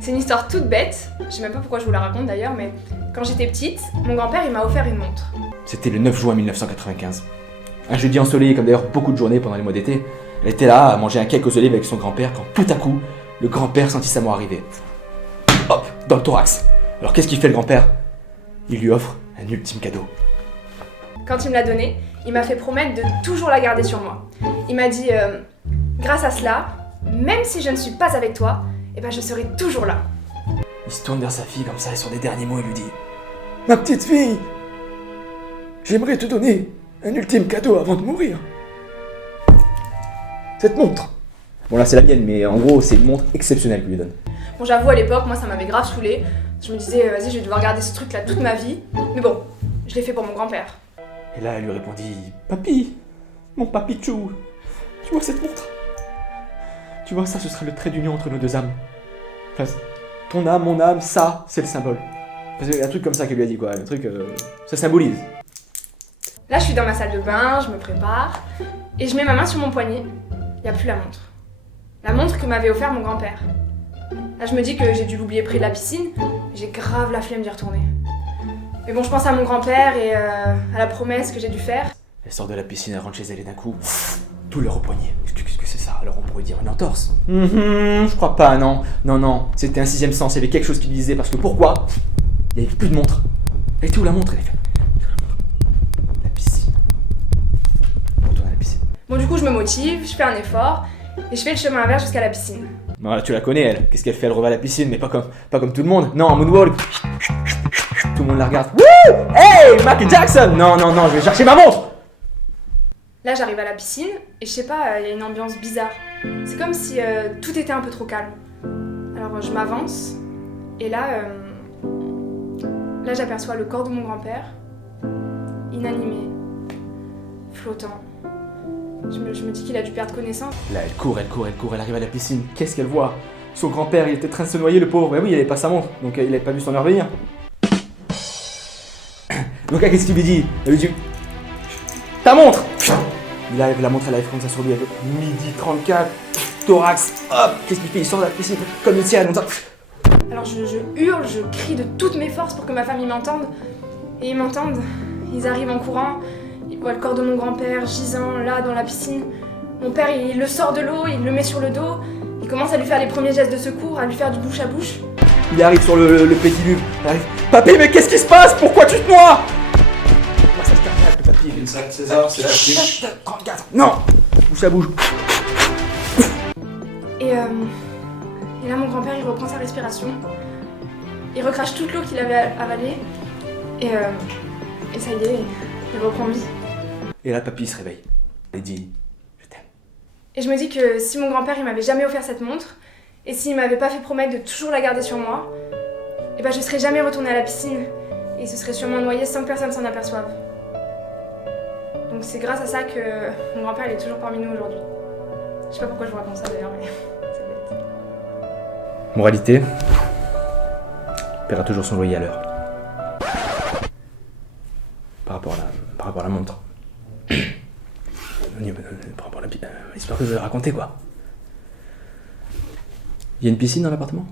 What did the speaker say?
C'est une histoire toute bête, je sais même pas pourquoi je vous la raconte d'ailleurs, mais quand j'étais petite, mon grand-père il m'a offert une montre. C'était le 9 juin 1995. Un jeudi ensoleillé comme d'ailleurs beaucoup de journées pendant les mois d'été. Elle était là à manger un cake aux olives avec son grand-père quand tout à coup, le grand-père sentit sa mort arriver. Hop, dans le thorax. Alors qu'est-ce qu'il fait le grand-père? Il lui offre un ultime cadeau. Quand il me l'a donnée, il m'a fait promettre de toujours la garder sur moi. Il m'a dit, grâce à cela, même si je ne suis pas avec toi, eh ben je serai toujours là. Il se tourne vers sa fille comme ça et sur des derniers mots il lui dit: Ma petite fille, j'aimerais te donner un ultime cadeau avant de mourir. Cette montre. Bon là c'est la mienne mais en gros c'est une montre exceptionnelle qu'il lui donne. Bon, j'avoue, à l'époque, moi ça m'avait grave saoulée. Je me disais, vas-y, je vais devoir garder ce truc là toute ma vie. Mais bon, je l'ai fait pour mon grand-père. Et là elle lui répondit: Papy, mon papichou, tu vois cette montre? Tu vois ça, ce sera le trait d'union entre nos deux âmes. Enfin, ton âme, mon âme, ça, c'est le symbole. Parce qu'il y a un truc comme ça qu'elle lui a dit quoi, un truc, ça symbolise. Là, je suis dans ma salle de bain, je me prépare, et je mets ma main sur mon poignet. Il n'y a plus la montre. La montre que m'avait offert mon grand-père. Là, je me dis que j'ai dû l'oublier près de la piscine, j'ai grave la flemme d'y retourner. Mais bon, je pense à mon grand-père et à la promesse que j'ai dû faire. Elle sort de la piscine, elle rentre chez elle et d'un coup, tout leur au poignet. Qu'est-ce que c'est ça? Alors on pourrait dire une entorse. Je crois pas, non. Non, c'était un sixième sens, il y avait quelque chose qui lui disait, parce que pourquoi? Il n'y avait plus de montre. Elle était où la montre? Elle était... La piscine. On retourne à la piscine. Bon, du coup, je me motive, je fais un effort, et je fais le chemin inverse jusqu'à la piscine. Voilà, tu la connais elle. Qu'est-ce qu'elle fait? Elle revient à la piscine, mais pas comme tout le monde. Non, en moonwalk. Tout le monde la regarde. Wouh! Hey, Michael Jackson! Non, je vais chercher ma montre! Là, j'arrive à la piscine, et je sais pas, il y a une ambiance bizarre. C'est comme si tout était un peu trop calme. Alors, je m'avance, et là, j'aperçois le corps de mon grand-père, inanimé, flottant. Je me dis qu'il a dû perdre connaissance. Là, elle court, elle arrive à la piscine. Qu'est-ce qu'elle voit? Son grand-père, il était en train de se noyer, le pauvre. Mais oui, il avait pas sa montre, donc il avait pas vu son heure venir. Donc là, qu'est-ce qu'il lui dit? Elle lui dit: Ta montre! Il arrive, la montre, elle arrive comme ça sur lui, avec midi 34, thorax, hop! Qu'est-ce qu'il fait? Il sort de la piscine, comme le tien, comme ça. Alors je hurle, je crie de toutes mes forces pour que ma famille m'entende. Et ils m'entendent, ils arrivent en courant, ils voient le corps de mon grand-père gisant là dans la piscine. Mon père, il le sort de l'eau, il le met sur le dos, il commence à lui faire les premiers gestes de secours, à lui faire du bouche à bouche. Il arrive sur le pédiluve, il arrive: Papy, mais qu'est-ce qui se passe? Pourquoi tu te noies? Ça se caractère, le papy. Une salle César, c'est la fiche. 34. Non! Bouche à bouche. Et là, mon grand-père, il reprend sa respiration. Il recrache toute l'eau qu'il avait avalée. Et ça y est, il reprend vie. Et là, papy se réveille. Il dit: Je t'aime. Et je me dis que si mon grand-père, il m'avait jamais offert cette montre, et s'il m'avait pas fait promettre de toujours la garder sur moi, et ben je serais jamais retournée à la piscine. Et il se serait sûrement noyé sans que personne s'en aperçoive. Donc c'est grâce à ça que mon grand-père, il est toujours parmi nous aujourd'hui. Je sais pas pourquoi je vous raconte ça d'ailleurs, mais c'est bête. Moralité: paiera toujours son loyer à l'heure. Par rapport à la montre. Par rapport à l'histoire que je vais raconter quoi. Il y a une piscine dans l'appartement?